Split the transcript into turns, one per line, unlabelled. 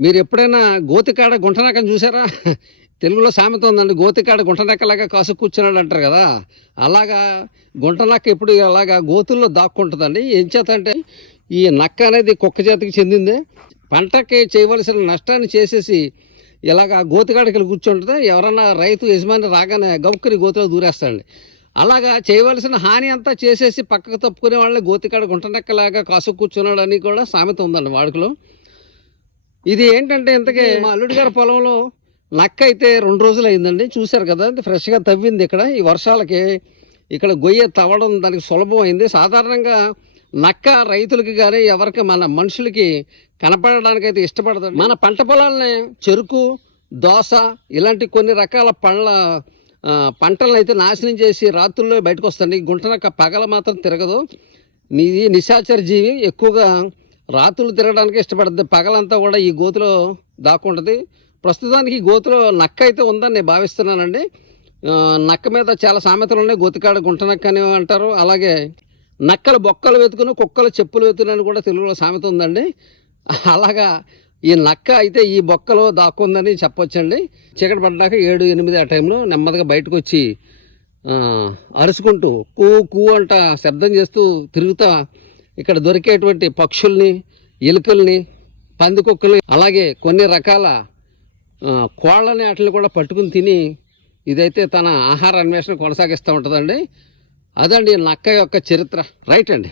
మీరు ఎప్పుడైనా గోతికాడ గుంటనక్కం చూసారా? తెలుగులో సామెత ఉందండి గోతికాడ గుంటనక్కలాగా కాసు కూర్చున్నాడు అంటారు కదా. అలాగా గుంటనక్క ఎప్పుడు అలాగా గోతుల్లో దాక్కుంటుందండి. ఏం చేత అంటే ఈ నక్క అనేది కుక్క జాతికి చెందిందే. పంటకి చేయవలసిన నష్టాన్ని చేసేసి ఇలాగా గోతికాడకి వెళ్ళి కూర్చుంటుంది ఎవరన్నా రైతు యజమాని రాగానే గౌక్కుని గోతులో దూరేస్తాడండి. అలాగా చేయవలసిన హాని అంతా చేసేసి పక్కకు తప్పుకునే వాళ్ళని గోతికాడ గుంటనక్కలాగా కాసు కూర్చున్నాడని కూడా సామెత ఉందండి వాడుకలో. ఇది ఏంటంటే ఇంతకీ మా అల్లుడి గారి పొలంలో నక్క అయితే రెండు రోజులు అయిందండి. చూశారు కదా ఫ్రెష్గా తవ్వింది ఇక్కడ. ఈ వర్షాలకి ఇక్కడ గొయ్య తవ్వడం దానికి సులభం అయింది. సాధారణంగా నక్క రైతులకి కానీ ఎవరికి మన మనుషులకి కనపడడానికి అయితే ఇష్టపడదు మన పంట పొలాలని చెరుకు దోస ఇలాంటి కొన్ని రకాల పండ్ల ఆ, పంటలను అయితే నాశనం చేసి రాత్రుల్లో బయటకు వస్తుంది గుంటనక్క పగల మాత్రం తిరగదు. ఇది నిశాచర జీవి ఎక్కువగా రాత్రులు తిరగడానికి ఇష్టపడుతుంది పగలంతా కూడా ఈ గోతులో దాక్కుంటుంది. ప్రస్తుతానికి ఈ గోతులో నక్క అయితే ఉందని నేను భావిస్తున్నానండి. నక్క మీద చాలా సామెతలు ఉన్నాయి. గోతికాడ గుంట నక్క అని అంటారు. అలాగే నక్కలు బొక్కలు వెతుకును కుక్కలు చెప్పులు వెతుకునని కూడా తెలుగులో సామెత ఉందండి. అలాగా ఈ నక్క అయితే ఈ బొక్కలో దాక్కుందని చెప్పొచ్చండి. చీకటి పడ్డాక ఏడు ఎనిమిది ఆ టైంలో నెమ్మదిగా బయటకు వచ్చి అరుచుకుంటూ కూ కూ అంట శబ్దం చేస్తూ తిరుగుతా ఇక్కడ దొరికేటువంటి పక్షుల్ని ఎలుకల్ని పందికొక్కల్ని అలాగే కొన్ని రకాల కోళ్ళని వాటిని కూడా పట్టుకుని తిని ఇదైతే తన ఆహార అన్వేషణ కొనసాగిస్తూ ఉంటుందండి. అదండి నక్క యొక్క చరిత్ర. రైట్ అండి.